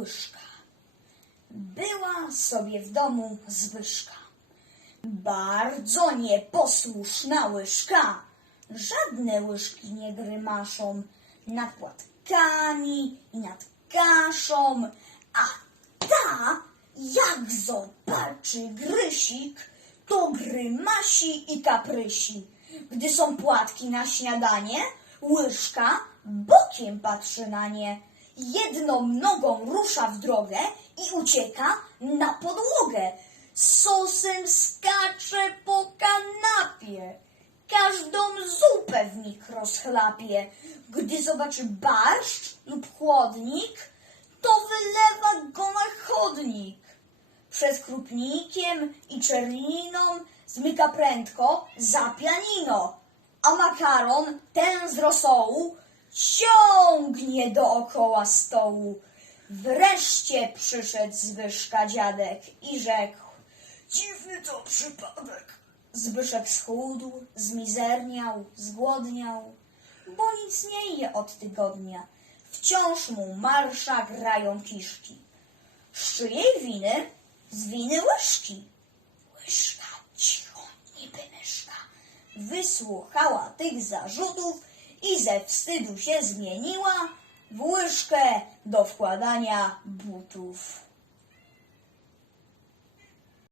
łyżka. Była sobie w domu Zbyszka. Bardzo nieposłuszna łyżka. Żadne łyżki nie grymaszą nad płatkami i nad kaszą, a ta, jak zobaczy grysik, to grymasi i kaprysi. Gdy są płatki na śniadanie, łyżka bokiem patrzy na nie. Jedną nogą rusza w drogę i ucieka na podłogę. Sosem skacze po kanapie. Każdą zupę w nich rozchlapie. Gdy zobaczy barszcz lub chłodnik, to wylewa go na chodnik. Przed krupnikiem i czerniną zmyka prędko za pianino, a makaron ten z rosołu ciągnie dookoła stołu. Wreszcie przyszedł Zbyszka dziadek i rzekł Dziwny to przypadek. Zbyszek schudł, zmizerniał, zgłodniał, bo nic nie je od tygodnia. Wciąż mu marsza grają kiszki. Z czyjej winy? Z winy łyżki. Łyżka, cicho, niby myszka. Wysłuchała tych zarzutów i ze wstydu się zmieniła w łyżkę do wkładania butów.